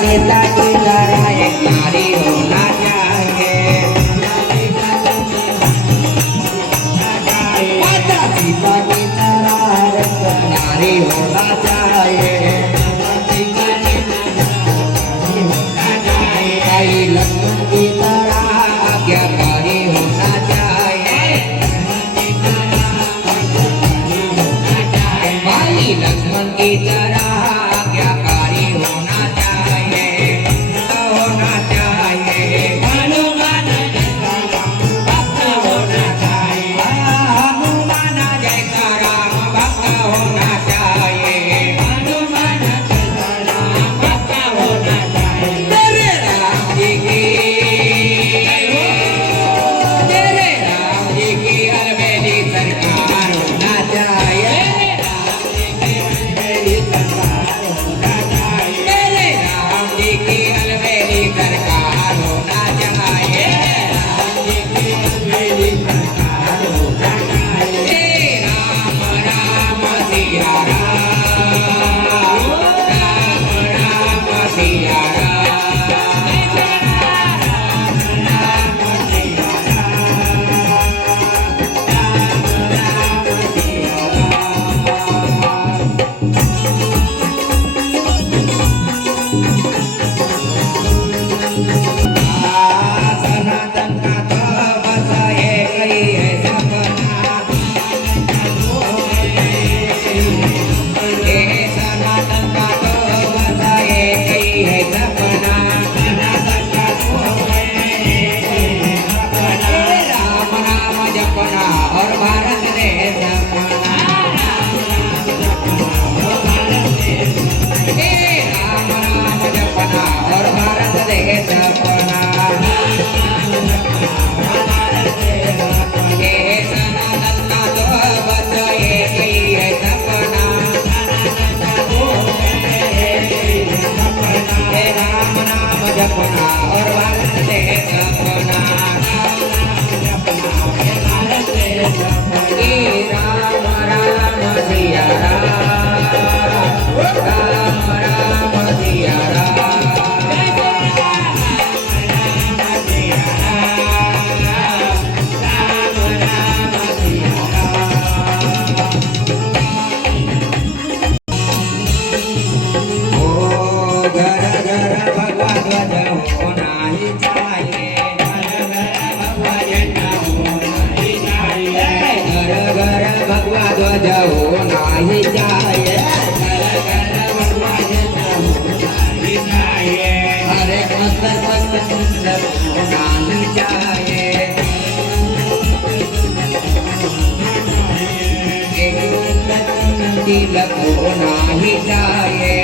सीता की तरह एक नारी होना चाहिए। माता सीता की तरह एक नारी होना चाहिए। भाई लक्ष्मण की तरह आज्ञाकारी होना चाहिए। भाई लक्ष्मण की तरह आज्ञाकारी होना चाहिए। होना चाहिए हनुमान भक्त होना चाहिए। हनुमान जैसा राम भक्त होना चाहिए। हनुमान जैसा राम भक्त होना चाहिए। तेरे राम जी की अलबेली सरकार होना चाहिए। और भारत देश अपना राम राम जपना और भारत देश अपना। सनातन का तो बस एक ही है सपना। राम नाम जपना और भारत देश अपना। राम राम सिया राम राम राम सिया राम। ओ घर घर भगवा ध्वज होना ही चाहिए। भगवा ध्वज होना ही चाहिए। हरे कृष्ण सुंदर होना ही चाहिए। तिलक होना ही चाहिए।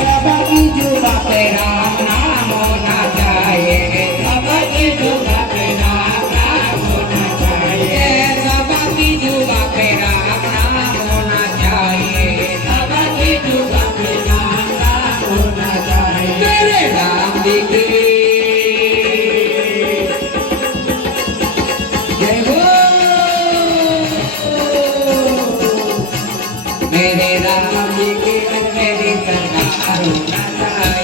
सबकी जुबा पे राम नाम होना चाहिए। सबकी जुबा पे राम नाम होना चाहिए। सबकी जुबा पे राम नाम होना चाहिए। सबकी जुबा पे राम नाम होना चाहिए। तेरे राम जी की जय हो। मेरे राम जी की मेरी सरकार होना चाहिए।